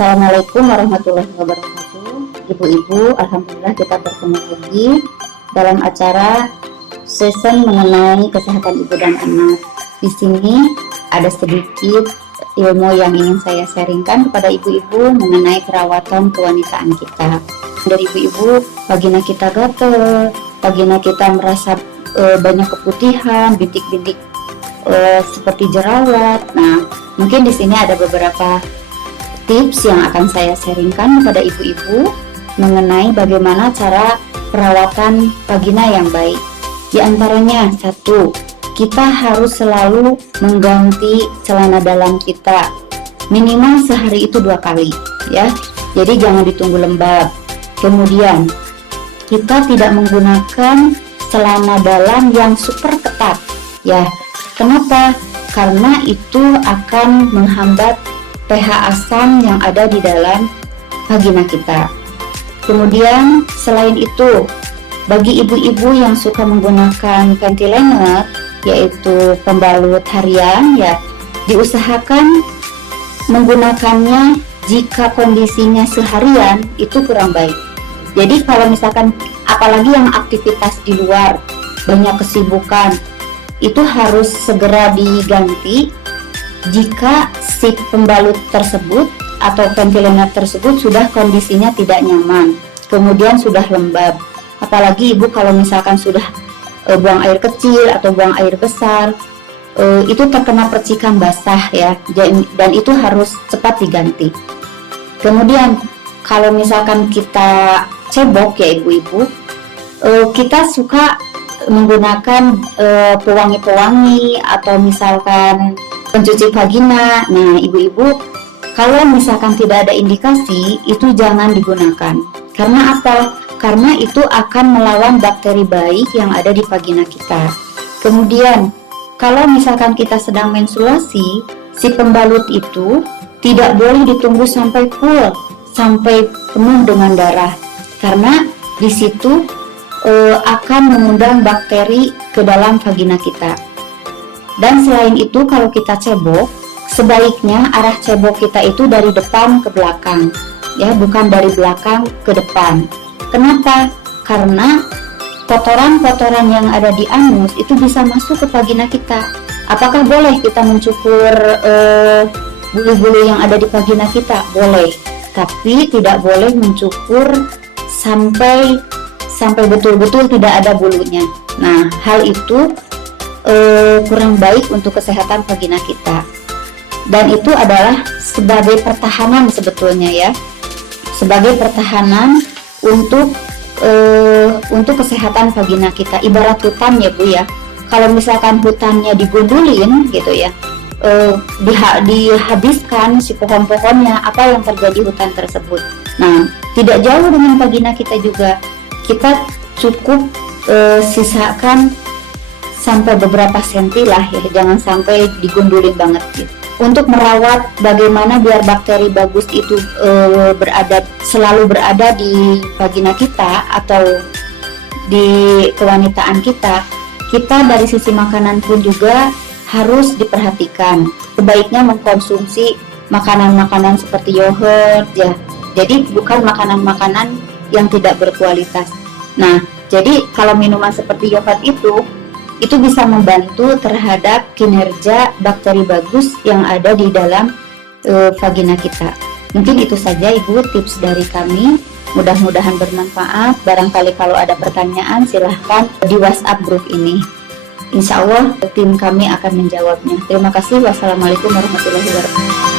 Assalamualaikum warahmatullahi wabarakatuh. Ibu-ibu, alhamdulillah kita bertemu lagi dalam acara season mengenai kesehatan ibu dan anak. Di sini ada sedikit ilmu yang ingin saya sharingkan kepada ibu-ibu mengenai perawatan kewanitaan kita. Dari ibu-ibu, vagina kita gatel, vagina kita merasa banyak keputihan, bintik-bintik seperti jerawat. Nah, mungkin di sini ada beberapa tips yang akan saya sharingkan kepada ibu-ibu mengenai bagaimana cara perawatan vagina yang baik. Di antaranya, 1, kita harus selalu mengganti celana dalam kita minimal sehari itu 2 kali ya. Jadi jangan ditunggu lembab. Kemudian kita tidak menggunakan celana dalam yang super ketat ya. Kenapa? Karena itu akan menghambat pH asam yang ada di dalam vagina kita. Kemudian selain itu, bagi ibu-ibu yang suka menggunakan panty liner, yaitu pembalut harian ya, diusahakan menggunakannya jika kondisinya seharian itu kurang baik. Jadi kalau misalkan apalagi yang aktivitas di luar, banyak kesibukan, itu harus segera diganti jika si pembalut tersebut atau panty liner tersebut sudah kondisinya tidak nyaman, kemudian sudah lembab. Apalagi ibu kalau misalkan sudah buang air kecil atau buang air besar, itu terkena percikan basah ya, dan itu harus cepat diganti. Kemudian kalau misalkan kita cebok ya ibu-ibu, kita suka menggunakan pewangi-pewangi atau misalkan pencuci vagina. Nah, ibu-ibu, kalau misalkan tidak ada indikasi, itu jangan digunakan. Karena apa? Karena itu akan melawan bakteri baik yang ada di vagina kita. Kemudian, kalau misalkan kita sedang menstruasi, si pembalut itu tidak boleh ditunggu sampai full, sampai penuh dengan darah. Karena di situ akan mengundang bakteri ke dalam vagina kita. Dan selain itu, kalau kita cebok, sebaiknya arah cebok kita itu dari depan ke belakang ya, bukan dari belakang ke depan. Kenapa? Karena kotoran-kotoran yang ada di anus itu bisa masuk ke vagina kita. Apakah boleh kita mencukur bulu-bulu yang ada di vagina kita? Boleh, tapi tidak boleh mencukur sampai betul-betul tidak ada bulunya. Nah, hal itu kurang baik untuk kesehatan vagina kita, dan itu adalah sebagai pertahanan sebetulnya ya, sebagai pertahanan untuk kesehatan vagina kita. Ibarat hutan ya Bu ya, kalau misalkan hutannya digundulin gitu ya, dihabiskan si pohon-pohonnya, apa yang terjadi hutan tersebut. Nah, tidak jauh dengan vagina kita juga, kita cukup sisakan sampai beberapa senti lah ya, jangan sampai digundulin banget gitu. Untuk merawat bagaimana biar bakteri bagus itu selalu berada di vagina kita atau di kewanitaan kita, kita dari sisi makanan pun juga harus diperhatikan. Sebaiknya mengkonsumsi makanan-makanan seperti yogurt ya. Jadi bukan makanan-makanan yang tidak berkualitas. Nah, jadi kalau minuman seperti yogurt itu bisa membantu terhadap kinerja bakteri bagus yang ada di dalam vagina kita. Mungkin itu saja Ibu tips dari kami. Mudah-mudahan bermanfaat. Barangkali kalau ada pertanyaan silahkan di WhatsApp grup ini. Insya Allah tim kami akan menjawabnya. Terima kasih. Wassalamualaikum warahmatullahi wabarakatuh.